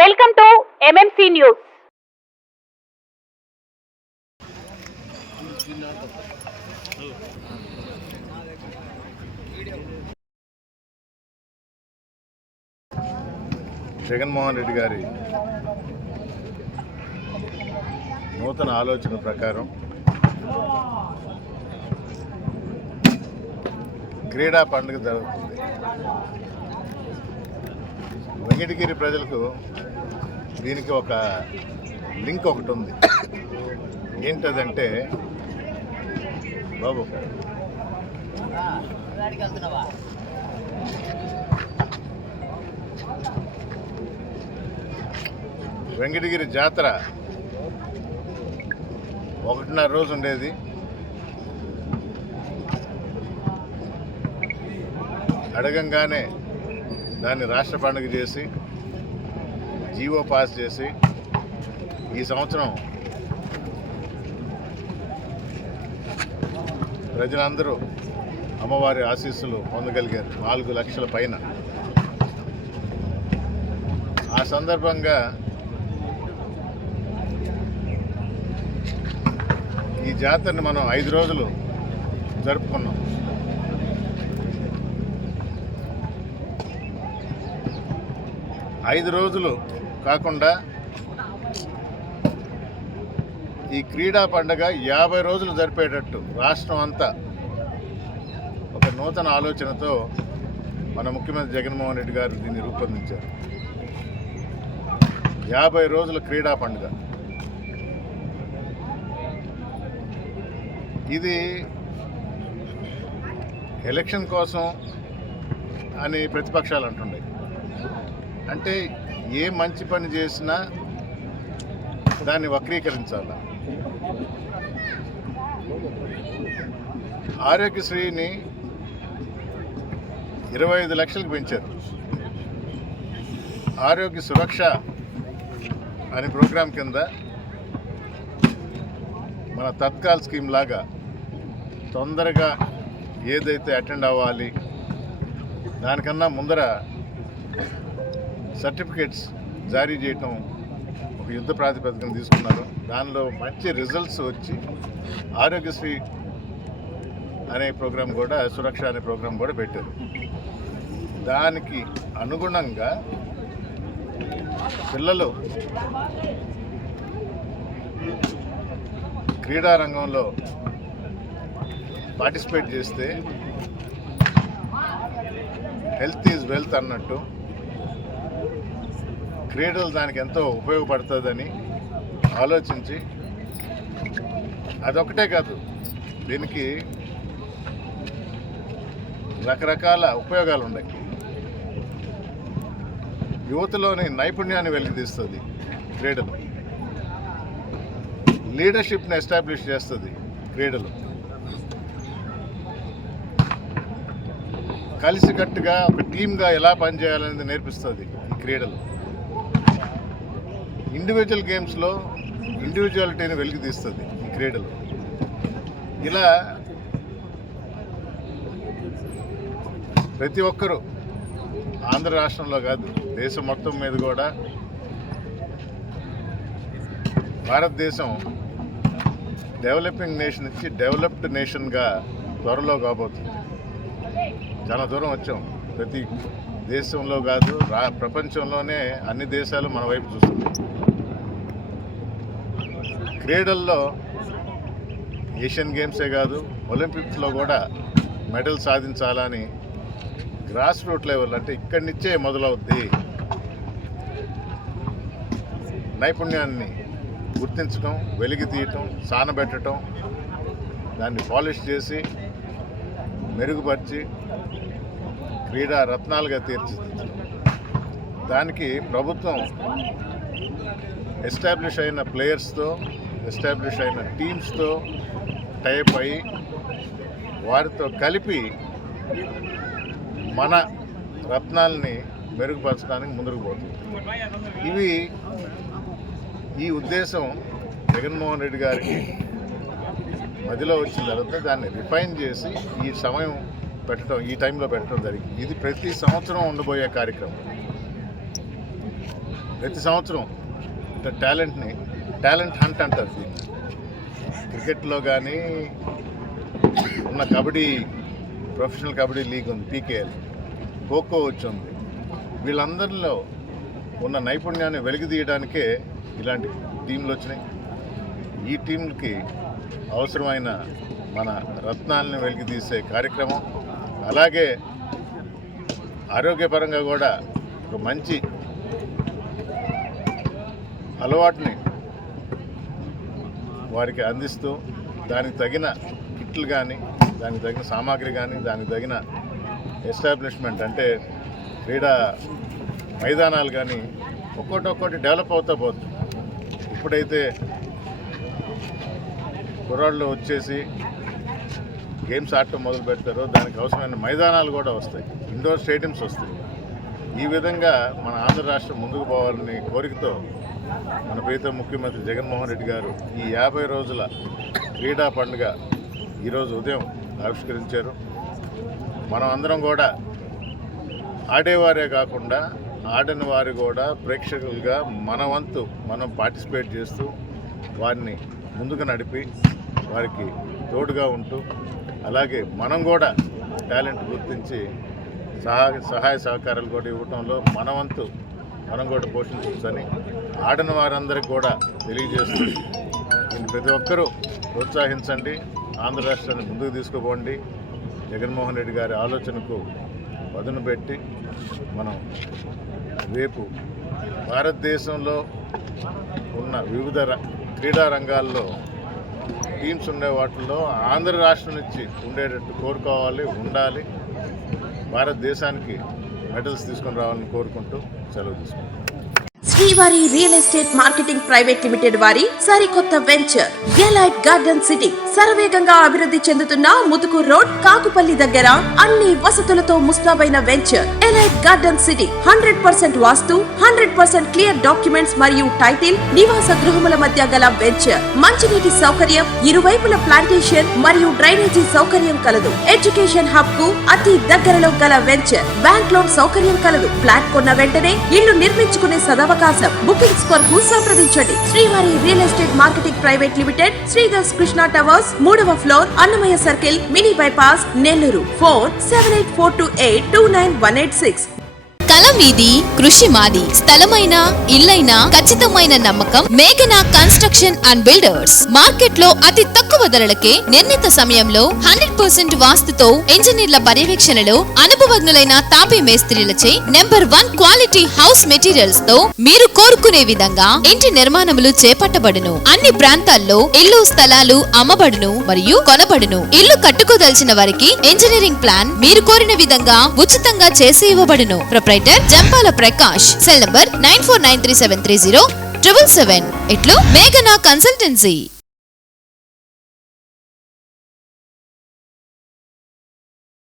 Welcome to MMC news. Jaganmohan Reddy గారి నూతన ఆలోచన ప్రకారం క్రీడా పండుగ జరుగుతుంది. వెంకటగిరి ప్రజలకు దీనికి ఒక లింక్ ఒకటి ఉంది. ఏంటదంటే బాబు వెంకటగిరి జాతర 1.5 రోజు ఉండేది. అడగంగానే దాన్ని రాష్ట్ర పండుగ చేసి జీవో పాస్ చేసి ఈ సంవత్సరం ప్రజలందరూ అమ్మవారి ఆశీస్సులు పొందగలిగారు, 4 లక్షల పైన. ఆ సందర్భంగా ఈ జాతరని మనం 5 రోజులు జరుపుకున్నాం. ఐదు రోజులు కాకుండా ఈ క్రీడా పండుగ 50 రోజులు జరిపేటట్టు రాష్ట్రం అంతా ఒక నూతన ఆలోచనతో మన ముఖ్యమంత్రి జగన్మోహన్ రెడ్డి గారు దీన్ని రూపొందించారు. 50 రోజుల క్రీడా పండుగ. ఇది ఎలక్షన్ కోసం అని ప్రతిపక్షాలు అంటుండే. అంటే ఏ మంచి పని చేసినా దాన్ని వక్రీకరించాలి. ఆరోగ్యశ్రీని 25 లక్షలకు పెంచారు. ఆరోగ్య సురక్ష అనే ప్రోగ్రాం కింద మన తత్కాల్ స్కీమ్ లాగా తొందరగా ఏదైతే అటెండ్ అవ్వాలి దానికన్నా ముందర సర్టిఫికేట్స్ జారీ చేయటం ఒక యుద్ధ ప్రాతిపదికన తీసుకున్నారు. దానిలో మంచి రిజల్ట్స్ వచ్చి ఆరోగ్యశ్రీ అనే ప్రోగ్రాం కూడా, సురక్ష అనే ప్రోగ్రాం కూడా పెట్టారు. దానికి అనుగుణంగా పిల్లలు క్రీడా రంగంలో పార్టిసిపేట్ చేస్తే హెల్త్ ఈజ్ వెల్త్ అన్నట్టు క్రీడలు దానికి ఎంతో ఉపయోగపడుతుందని ఆలోచించి, అదొకటే కాదు, దీనికి రకరకాల ఉపయోగాలు ఉన్నాయి. యువతలోని నైపుణ్యాన్ని వెలికితీస్తుంది క్రీడలు. లీడర్షిప్ని ఎస్టాబ్లిష్ చేస్తుంది క్రీడలు. కలిసికట్టుగా ఒక టీమ్గా ఎలా పనిచేయాలనేది నేర్పిస్తుంది ఈ క్రీడలు. ఇండివిజువల్ గేమ్స్లో ఇండివిజువాలిటీని వెలికితీస్తుంది ఈ క్రీడలు. ఇలా ప్రతి ఒక్కరూ ఆంధ్ర రాష్ట్రంలో కాదు, దేశం మొత్తం మీద కూడా భారతదేశం డెవలపింగ్ నేషన్ నుంచి డెవలప్డ్ నేషన్గా త్వరలో కాబోతుంది. చాలా దూరం వచ్చాం. ప్రతి దేశంలో కాదు, ప్రపంచంలోనే అన్ని దేశాలు మన వైపు చూస్తున్నాయి. క్రీడల్లో ఏషియన్ గేమ్సే కాదు, ఒలింపిక్స్లో కూడా మెడల్ సాధించాలని గ్రాస్ రూట్ లెవెల్, అంటే ఇక్కడి నుంచే మొదలవుద్ది. నైపుణ్యాన్ని గుర్తించడం, వెలికి తీయటం, సానబెట్టడం, దాన్ని పాలిష్ చేసి మెరుగుపరిచి క్రీడా రత్నాలుగా తీర్చిదిద్దడం. దానికి ప్రభుత్వం ఎస్టాబ్లిష్ అయిన ప్లేయర్స్తో, ఎస్టాబ్లిష్ అయిన టీమ్స్తో టైప్ అయ్యి వారితో కలిపి మన రత్నాలని మెరుగుపరచడానికి ముందుకు పోతుంది. ఈ ఉద్దేశం జగన్మోహన్ రెడ్డి గారికి మధ్యలో వచ్చిన తర్వాత దాన్ని రిఫైన్ చేసి ఈ సమయం పెట్టడం, ఈ టైంలో పెట్టడం జరిగింది. ఇది ప్రతి సంవత్సరం ఉండబోయే కార్యక్రమం. ప్రతి సంవత్సరం టాలెంట్ హంట్ అంటారు దీన్ని. క్రికెట్లో కానీ ఉన్న కబడ్డీ ప్రొఫెషనల్ కబడ్డీ లీగ్ ఉంది, పీకేఎల్, ఖోఖో వచ్చింది. వీళ్ళందరిలో ఉన్న నైపుణ్యాన్ని వెలికితీయడానికే ఇలాంటి టీంలు వచ్చినాయి. ఈ టీంలకి అవసరమైన మన రత్నాలని వెలికితీసే కార్యక్రమం, అలాగే ఆరోగ్యపరంగా కూడా ఒక మంచి అలవాటుని వారికి అందిస్తూ దానికి తగిన కిట్లు కానీ, దానికి తగిన సామాగ్రి కానీ, దానికి తగిన ఎస్టాబ్లిష్మెంట్ అంటే క్రీడా మైదానాలు కానీ ఒక్కొక్కటి డెవలప్ అవుతా పోతుంది. ఇప్పుడైతే కుర్రాళ్ళు వచ్చేసి గేమ్స్ ఆడటం మొదలు పెడతారో దానికి అవసరమైన మైదానాలు కూడా వస్తాయి, ఇండోర్ స్టేడియంస్ వస్తాయి. ఈ విధంగా మన ఆంధ్ర రాష్ట్రం ముందుకు పోవాలని కోరికతో మన ప్రీతం ముఖ్యమంత్రి జగన్మోహన్ రెడ్డి గారు ఈ 50 రోజుల క్రీడా పండుగ ఈరోజు ఉదయం ఆవిష్కరించారు. మనం అందరం కూడా ఆడేవారే కాకుండా ఆడని వారు కూడా ప్రేక్షకులుగా మన వంతు మనం పార్టిసిపేట్ చేస్తూ వారిని ముందుకు నడిపి వారికి తోడుగా ఉంటూ, అలాగే మనం కూడా టాలెంట్ గుర్తించి సహాయ సహకారాలు కూడా ఇవ్వటంలో మన వంతు మనం కూడా పోషించవచ్చని ఆడని వారందరికీ కూడా తెలియజేస్తూ దీన్ని ప్రతి ఒక్కరూ ప్రోత్సహించండి, ఆంధ్ర రాష్ట్రాన్ని ముందుకు తీసుకుపోండి. జగన్మోహన్ రెడ్డి గారి ఆలోచనకు పదును పెట్టి మనం రేపు భారతదేశంలో ఉన్న వివిధ క్రీడా రంగాల్లో టీమ్స్ ఉండే వాటిల్లో ఆంధ్ర రాష్ట్రం నుంచి ఉండేటట్టు కోరుకోవాలి, ఉండాలి. భారతదేశానికి మెడల్స్ తీసుకొని రావాలని కోరుకుంటూ సెలవు తీసుకుంటాం. శ్రీవారి real estate marketing private limited వారి సరికొత్త వెంచర్ ఎలైట్ గార్డెన్ సిటీ శరవేగంగా అభివృద్ధి చెందుతున్న ముతుకూర్ రోడ్, కాకుపల్లి దగ్గర అన్ని వసతులతో ముస్తాబైన వెంచర్ ఎలైట్ గార్డెన్ సిటీ 100% వాస్తు, 100% క్లియర్ డాక్యుమెంట్స్ మరియు టైటిల్, నివాస గృహముల మధ్య గల వెంచర్. మంచినీటి సౌకర్యం, ఇరువైపుల ప్లాంటేషన్ మరియు డ్రైనేజీ సౌకర్యం కలదు. ఎడ్యుకేషన్ హబ్ కు అతి దగ్గరలో గల వెంచర్. బ్యాంక్ లోన్ సౌకర్యం కలదు. ఫ్లాట్ కొన్న వెంటనే ఇల్లు నిర్మించుకునే సదవకాశం. బుకింగ్స్ కొరకు సంప్రదించండి. Srivari real estate marketing private limited, Sridhars Krishna towers, 3వ floor, Annamayya circle, mini bypass, Nellore. Phone 7842829186. కలం మీది, కృషి మాది. స్థలమైన, ఇల్లైనా ఖచ్చితమైన నమ్మకం మేఘనా కన్స్ట్రక్షన్ అండ్ బిల్డర్స్. మార్కెట్ లో అతి తక్కువ ధరలకే నిర్ణీత సమయంలో 100% వాస్తుతో ఇంజనీర్ల పర్యవేక్షణలో అనుభవజ్ఞులైన తాపీ మేస్త్రీలచే నెంబర్ 1 క్వాలిటీ హౌస్ మెటీరియల్స్ తో మీరు కోరుకునే విధంగా ఇంటి నిర్మాణములు చేపట్టబడును. అన్ని ప్రాంతాల్లో ఇల్లు స్థలాలు అమ్మబడును మరియు కొనబడును. ఇల్లు కట్టుకోదలిచిన వారికి ఇంజనీరింగ్ ప్లాన్ మీరు కోరిన విధంగా ఉచితంగా చేసి ఇవ్వబడును. Proprietor Jampala Prakash. Cell number 9493730777. ఇట్లు మేఘనా కన్సల్టెన్సీ.